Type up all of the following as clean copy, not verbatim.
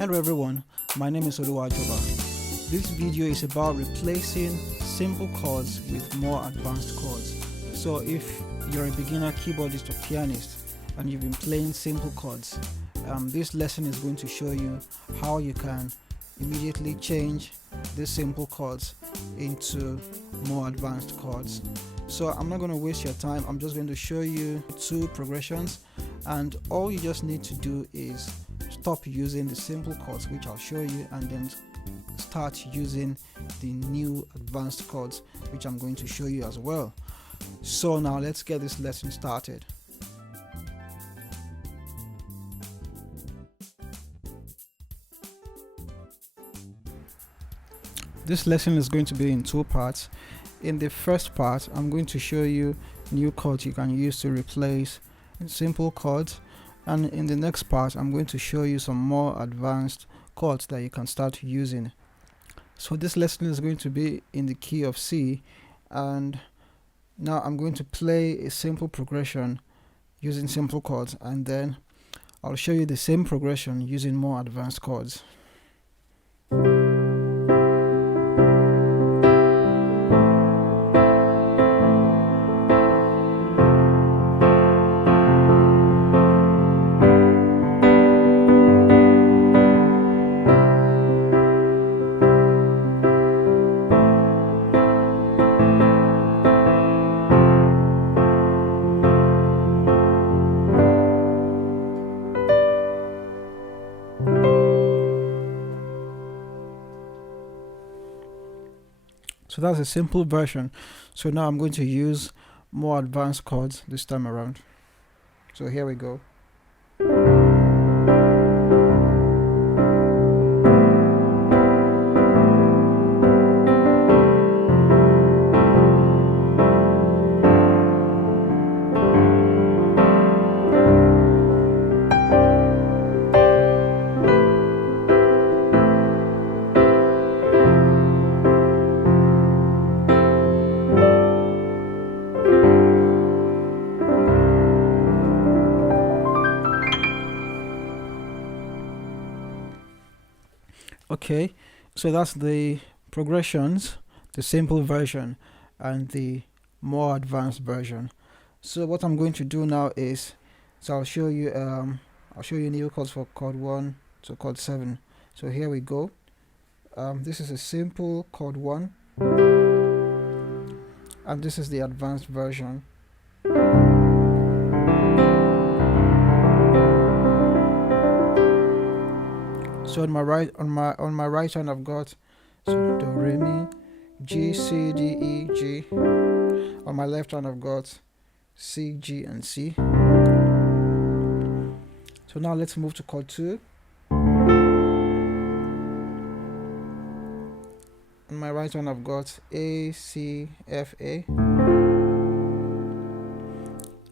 Hello everyone, my name is Oluwajoba. This video is about replacing simple chords with more advanced chords. So if you're a beginner keyboardist or pianist and you've been playing simple chords, this lesson is going to show you how you can immediately change these simple chords into more advanced chords. So I'm not going to waste your time. I'm just going to show you two progressions, and all you just need to do is stop using the simple chords, which I'll show you, and then start using the new advanced chords, which I'm going to show you as well. So now let's get this lesson started. This lesson is going to be in two parts. In the first part, I'm going to show you new chords you can use to replace simple chords, and in the next part I'm going to show you some more advanced chords that you can start using. So this lesson is going to be in the key of C, and now I'm going to play a simple progression using simple chords, and then I'll show you the same progression using more advanced chords. So that's a simple version. So now I'm going to use more advanced chords this time around. So here we go. Okay, so that's the progressions, the simple version and the more advanced version. So what I'm going to do now is, I'll show you new chords for chord 1 to chord 7. So here we go. This is a simple chord 1, and this is the advanced version. So on my right hand I've got do re mi G C D E G. On my left hand I've got C, G and C. So now let's move to chord 2. On my right hand I've got A, C, F, A.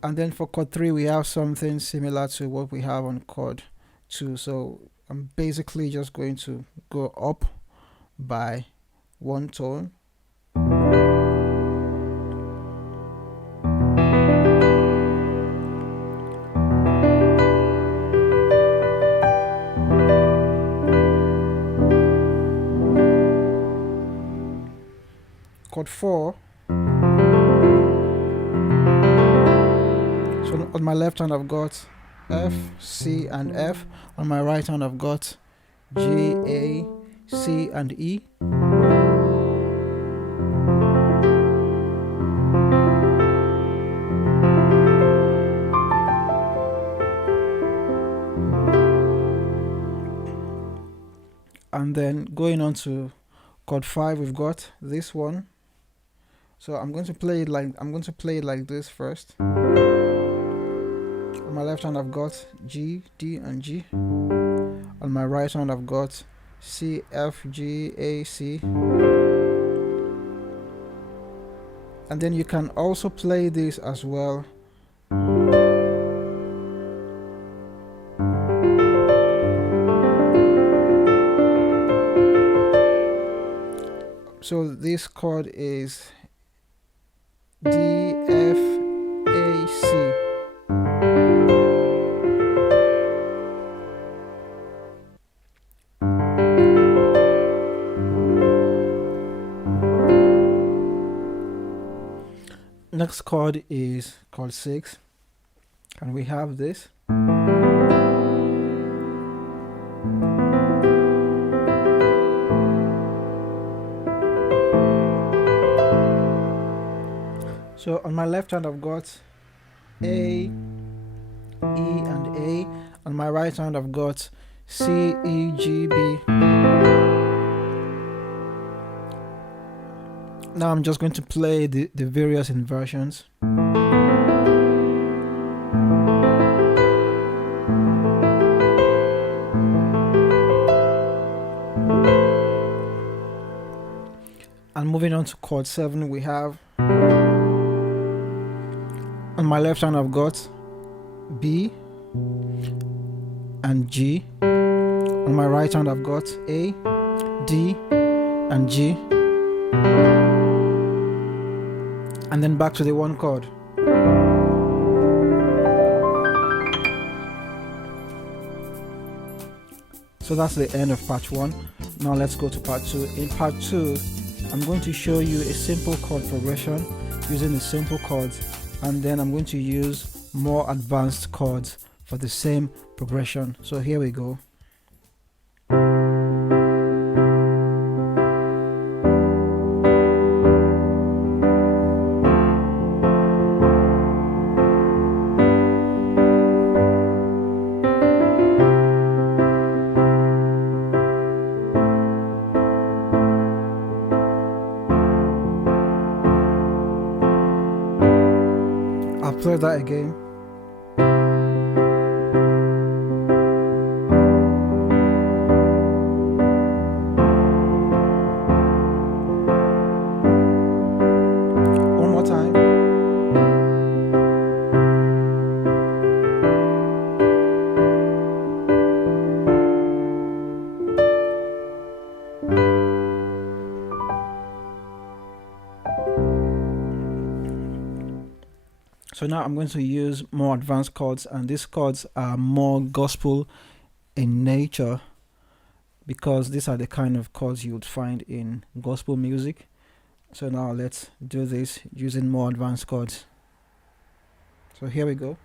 And then for chord 3 we have something similar to what we have on chord 2. So I'm basically just going to go up by one tone. Chord 4. So on my left hand I've got F, C and F. On my right hand I've got G, A, C and E. And then going on to chord 5, we've got this one. So I'm going to play it like this first. On my left hand I've got G, D and G. On my right hand I've got C, F, G, A, C. And then you can also play this as well. So this chord is D, F, A, C. next chord is chord 6, and we have this. So on my left hand I've got A, E and A. On my right hand I've got C, E, G, B. Now I'm just going to play the various inversions. And moving on to chord 7, we have, on my left hand I've got B and G. On my right hand I've got A, D and G. And then back to the one chord. So that's the end of part 1. Now let's go to part 2. In part 2, I'm going to show you a simple chord progression using the simple chords, and then I'm going to use more advanced chords for the same progression. So here we go. I'll play that again. One more time. So now I'm going to use more advanced chords, and these chords are more gospel in nature because these are the kind of chords you would find in gospel music. So now let's do this using more advanced chords. So here we go.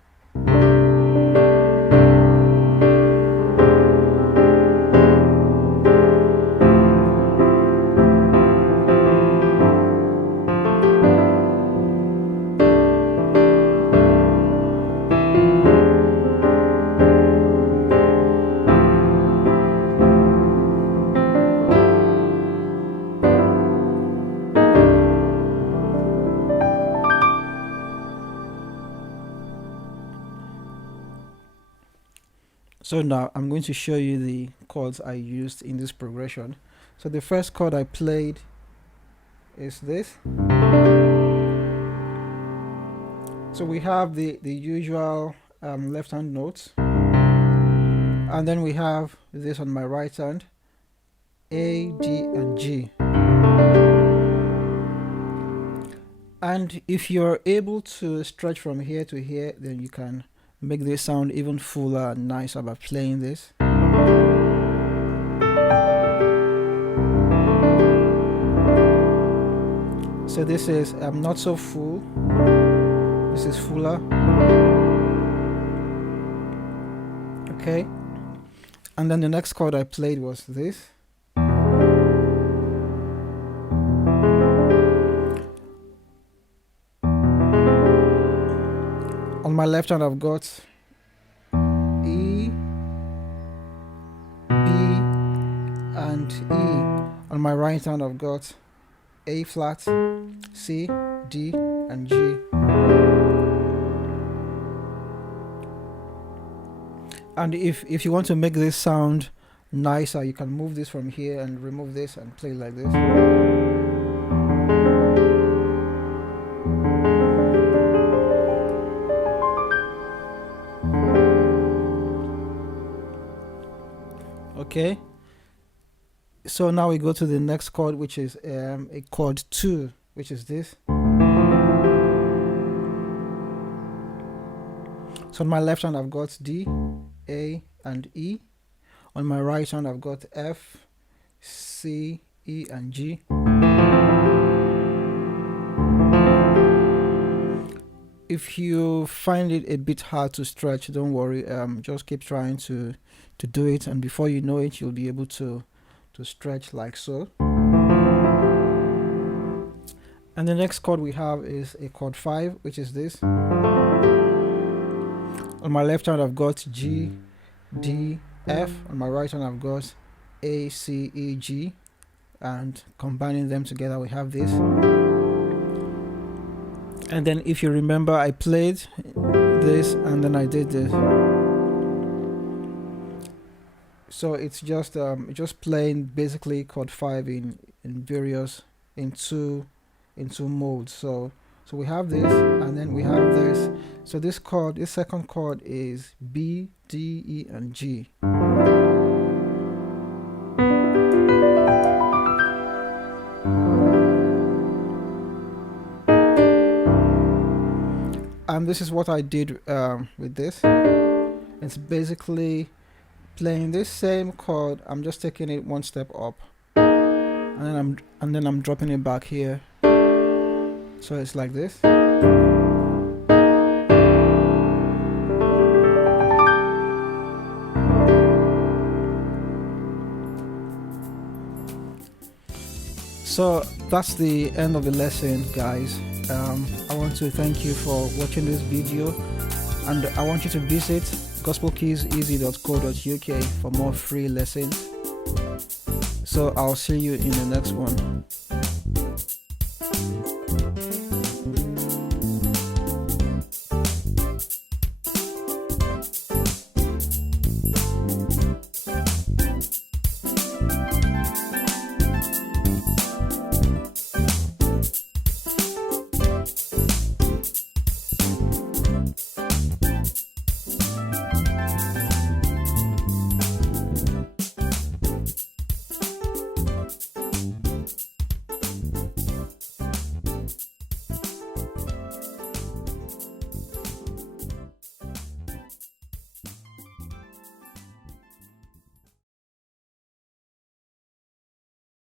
So now I'm going to show you the chords I used in this progression. So the first chord I played is this. So we have the usual left hand notes, and then we have this on my right hand, A, D and G. And if you're able to stretch from here to here, then you can make this sound even fuller and nicer by playing this. So this is not so full, this is fuller. Okay, and then the next chord I played was this. On my left hand I've got E, B and E. On my right hand I've got A flat, C, D and G. And if you want to make this sound nicer, you can move this from here and remove this and play like this. Okay, so now we go to the next chord, which is a chord 2, which is this. So on my left hand I've got D, A and E. On my right hand I've got F, C, E and G. if you find it a bit hard to stretch, don't worry, just keep trying to do it, and before you know it, you'll be able to stretch like so. And the next chord we have is a chord 5, which is this. On my left hand I've got G, D, F. On my right hand I've got A, C, E, G, and combining them together we have this. And then if you remember, I played this and then I did this. So it's just playing basically chord 5 in two modes. So we have this and then we have this. So this second chord is B, D, E, and G. And this is what I did with this. It's basically playing this same chord. I'm just taking it one step up, and then I'm dropping it back here. So it's like this. So that's the end of the lesson, guys. I want to thank you for watching this video, and I want you to visit gospelkeyseasy.co.uk for more free lessons. So I'll see you in the next one.